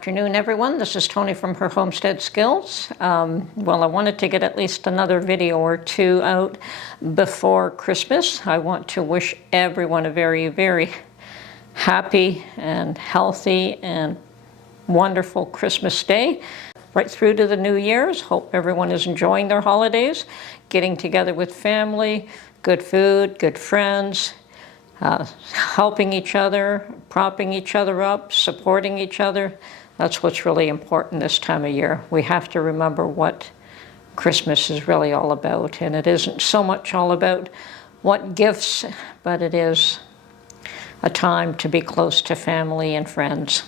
afternoon, everyone. This is Tony from her Homestead Skills. Well, I wanted to get at least another video or two out before Christmas. I want to wish everyone a very, very happy and healthy and wonderful Christmas day, right through to the New Year's. Hope everyone is enjoying their holidays, getting together with family, good food, good friends, helping each other, propping each other up, supporting each other. That's what's really important this time of year. We have to remember what Christmas is really all about. And it isn't so much all about what gifts, but it is a time to be close to family and friends.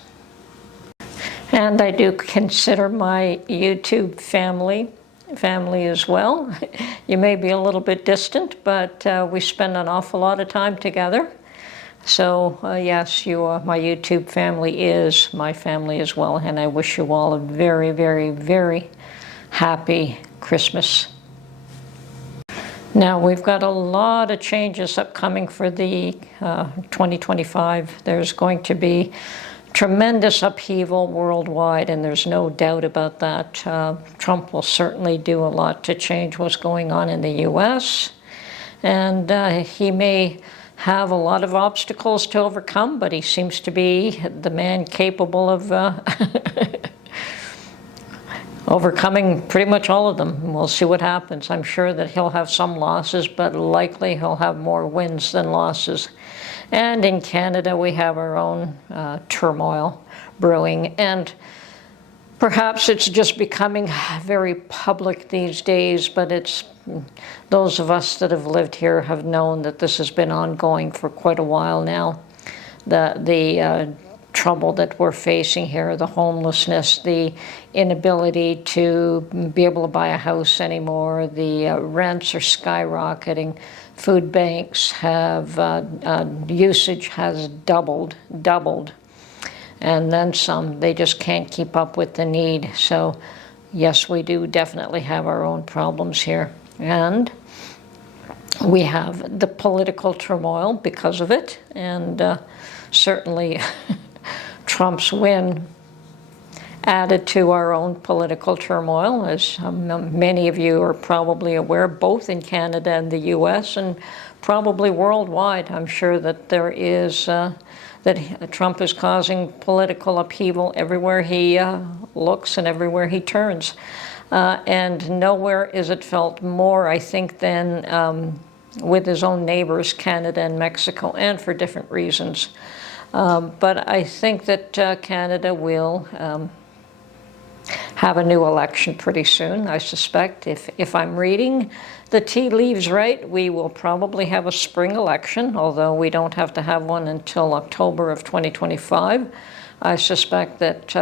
And I do consider my YouTube family as well. You may be a little bit distant, but we spend an awful lot of time together. So yes, my YouTube family is my family as well, and I wish you all a very, very, very happy Christmas. Now, we've got a lot of changes upcoming for the 2025. There's going to be tremendous upheaval worldwide, and there's no doubt about that. Trump will certainly do a lot to change what's going on in the U.S., and he may have a lot of obstacles to overcome, but he seems to be the man capable of overcoming pretty much all of them. We'll see what happens. I'm sure that he'll have some losses, but likely he'll have more wins than losses. And in Canada, we have our own turmoil brewing, and perhaps it's just becoming very public these days, but it's those of us that have lived here have known that this has been ongoing for quite a while now. The trouble that we're facing here, the homelessness, the inability to be able to buy a house anymore, the rents are skyrocketing, food banks have, usage has doubled, and then some. They just can't keep up with the need. So yes, we do definitely have our own problems here. And we have the political turmoil because of it, and certainly Trump's win added to our own political turmoil, as many of you are probably aware, both in Canada and the U.S. and probably worldwide. I'm sure that there is, that Trump is causing political upheaval everywhere he looks and everywhere he turns. And nowhere is it felt more, I think, than with his own neighbors, Canada and Mexico, and for different reasons. But I think that Canada will have a new election pretty soon, I suspect. If I'm reading the tea leaves right, we will probably have a spring election, although we don't have to have one until October of 2025. I suspect that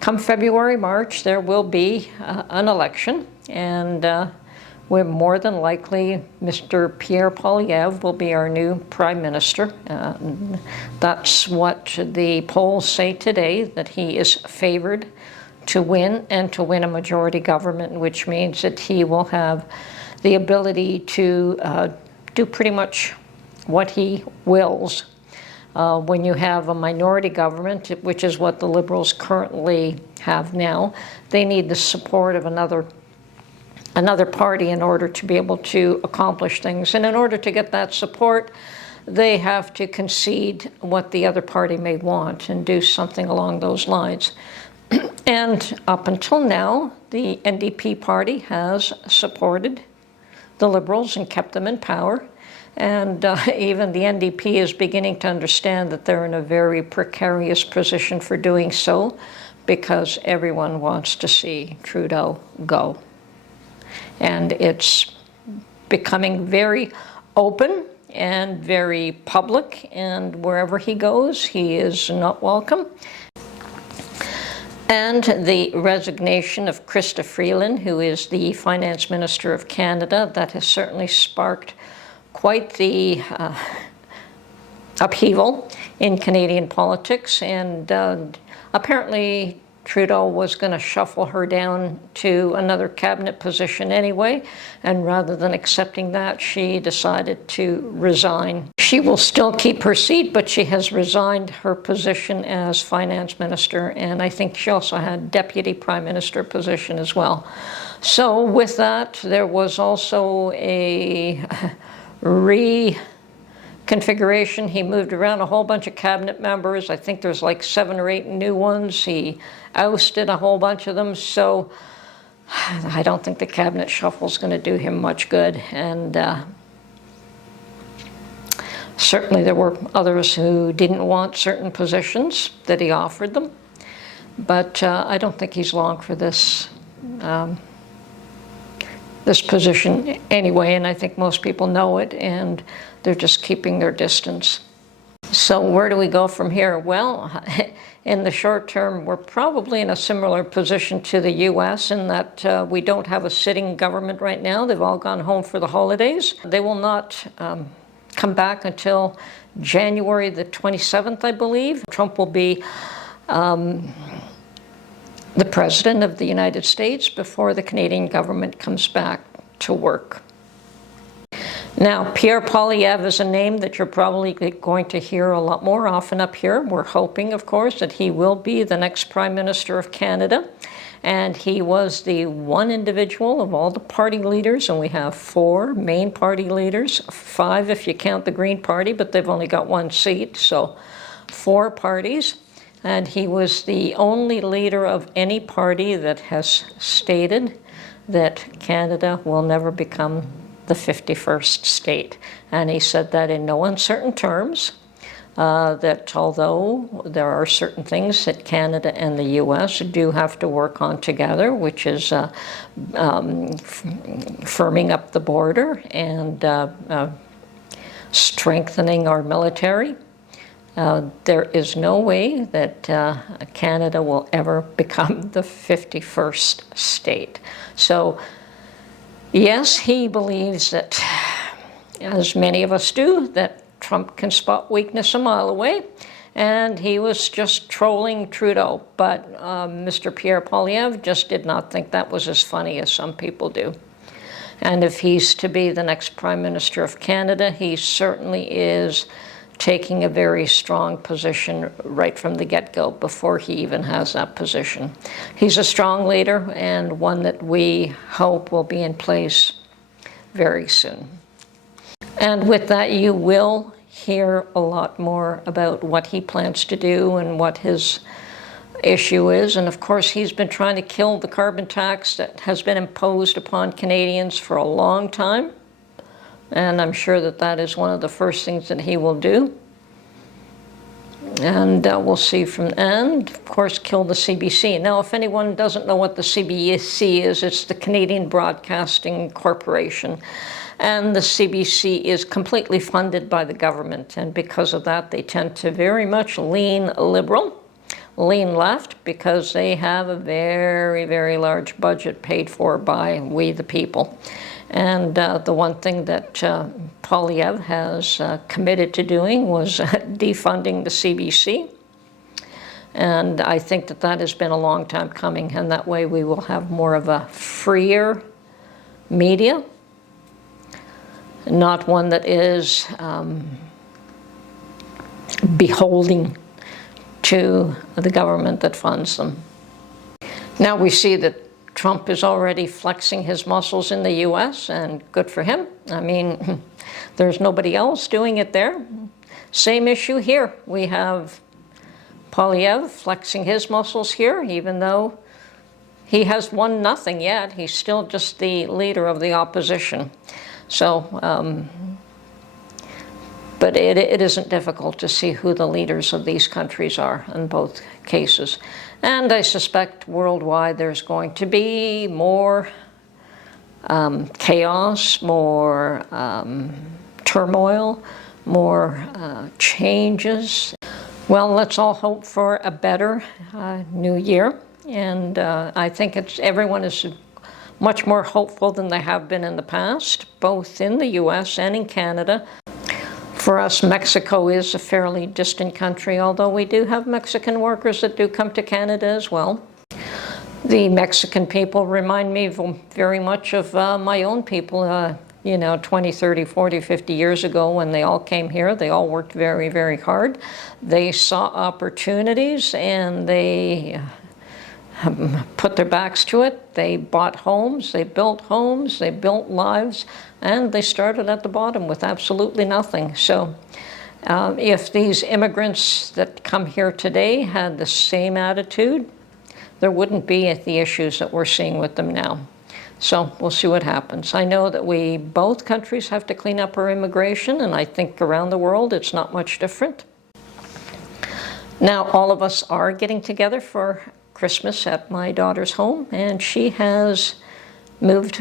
come February, March, there will be an election, and we're more than likely Mr. Pierre Poilievre will be our new Prime Minister. That's what the polls say today, that he is favored to win and to win a majority government, which means that he will have the ability to do pretty much what he wills. When you have a minority government, which is what the Liberals currently have now, they need the support of another party in order to be able to accomplish things. And in order to get that support, they have to concede what the other party may want and do something along those lines. And up until now, the NDP party has supported the Liberals and kept them in power. And even the NDP is beginning to understand that they're in a very precarious position for doing so, because everyone wants to see Trudeau go. And it's becoming very open and very public, and wherever he goes, he is not welcome. And the resignation of Chrystia Freeland, who is the Finance Minister of Canada, that has certainly sparked quite the upheaval in Canadian politics. And apparently Trudeau was going to shuffle her down to another cabinet position anyway, and rather than accepting that, she decided to resign. She will still keep her seat, but she has resigned her position as finance minister, and I think she also had deputy prime minister position as well. So with that, there was also a reconfiguration. He moved around a whole bunch of cabinet members. I think there's like 7 or 8 new ones. He ousted a whole bunch of them. So I don't think the cabinet shuffle is going to do him much good. And certainly there were others who didn't want certain positions that he offered them. But I don't think he's long for this this position anyway, and I think most people know it, and they're just keeping their distance. So where do we go from here? Well, in the short term, we're probably in a similar position to the U.S. in that we don't have a sitting government right now. They've all gone home for the holidays. They will not come back until January the 27th, I believe. Trump will be the President of the United States before the Canadian government comes back to work. Now, Pierre Poilievre is a name that you're probably going to hear a lot more often up here. We're hoping, of course, that he will be the next Prime Minister of Canada. And he was the one individual of all the party leaders, and we have 4 main party leaders, 5 if you count the Green Party, but they've only got 1 seat, so 4 parties. And he was the only leader of any party that has stated that Canada will never become the 51st state. And he said that in no uncertain terms, that although there are certain things that Canada and the U.S. do have to work on together, which is firming up the border and strengthening our military, there is no way that Canada will ever become the 51st state. So, yes, he believes that, as many of us do, that Trump can spot weakness a mile away, and he was just trolling Trudeau. But Mr. Pierre Poilievre just did not think that was as funny as some people do. And if he's to be the next Prime Minister of Canada, he certainly is taking a very strong position right from the get-go before he even has that position. He's a strong leader and one that we hope will be in place very soon. And with that, you will hear a lot more about what he plans to do and what his issue is. And of course, he's been trying to kill the carbon tax that has been imposed upon Canadians for a long time. And I'm sure that that is one of the first things that he will do. And we'll see from, and of course, kill the CBC. Now, if anyone doesn't know what the CBC is, it's the Canadian Broadcasting Corporation. And the CBC is completely funded by the government. And because of that, they tend to very much lean liberal, lean left, because they have a very, very large budget paid for by we the people. And the one thing that Poilievre has committed to doing was defunding the CBC. And I think that that has been a long time coming, and that way we will have more of a freer media, not one that is beholden to the government that funds them. Now we see that Trump is already flexing his muscles in the U.S., and good for him. I mean, there's nobody else doing it there. Same issue here. We have Poilievre flexing his muscles here, even though he has won nothing yet. He's still just the leader of the opposition. So, but it isn't difficult to see who the leaders of these countries are in both cases. And I suspect worldwide there's going to be more chaos, more turmoil, more changes. Well, let's all hope for a better new year. And I think everyone is much more hopeful than they have been in the past, both in the U.S. and in Canada. For us, Mexico is a fairly distant country, although we do have Mexican workers that do come to Canada as well. The Mexican people remind me very much of my own people. 20, 30, 40, 50 years ago when they all came here. They all worked very, very hard. They saw opportunities and they put their backs to it. They bought homes, they built lives, and they started at the bottom with absolutely nothing. So if these immigrants that come here today had the same attitude, there wouldn't be the issues that we're seeing with them now. So we'll see what happens. I know that both countries have to clean up our immigration, and I think around the world it's not much different. Now all of us are getting together for Christmas at my daughter's home, and she has moved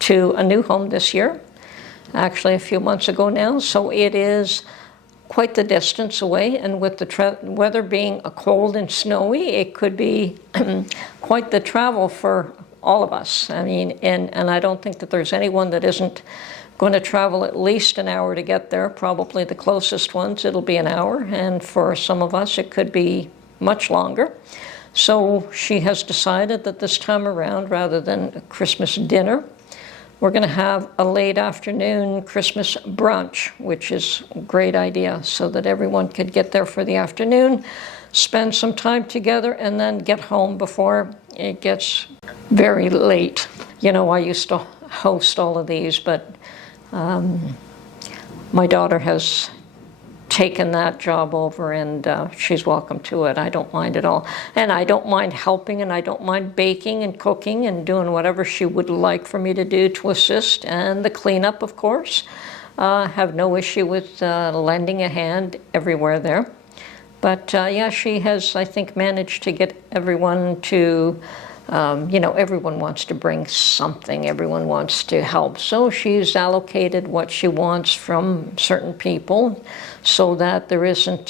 to a new home this year, actually a few months ago now, so it is quite the distance away, and with the weather being cold and snowy, it could be quite the travel for all of us. I mean, and I don't think that there's anyone that isn't going to travel at least an hour to get there. Probably the closest ones, it'll be an hour, and for some of us it could be much longer. So she has decided that this time around, rather than a Christmas dinner, we're going to have a late afternoon Christmas brunch, which is a great idea, so that everyone could get there for the afternoon, spend some time together, and then get home before it gets very late. I used to host all of these, but my daughter has taken that job over, and she's welcome to it. I don't mind at all. And I don't mind helping, and I don't mind baking and cooking and doing whatever she would like for me to do to assist. And the cleanup, of course. Have no issue with lending a hand everywhere there. But yeah, she has, I think, managed to get everyone to, everyone wants to bring something. Everyone wants to help. So she's allocated what she wants from certain people so that there isn't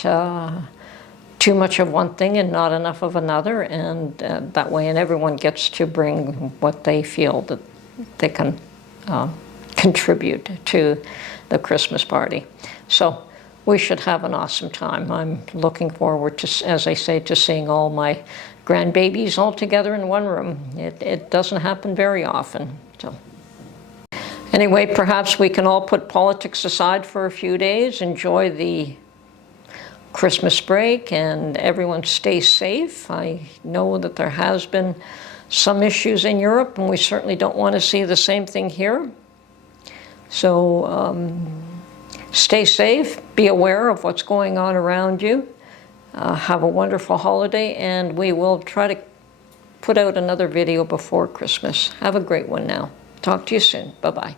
too much of one thing and not enough of another. And that way, and everyone gets to bring what they feel that they can contribute to the Christmas party. So we should have an awesome time. I'm looking forward to, as I say, to seeing all my grandbabies all together in one room. It doesn't happen very often. So anyway, perhaps we can all put politics aside for a few days, enjoy the Christmas break, and everyone stay safe. I know that there has been some issues in Europe, and we certainly don't want to see the same thing here. So stay safe, be aware of what's going on around you. Have a wonderful holiday, and we will try to put out another video before Christmas. Have a great one now. Talk to you soon. Bye-bye.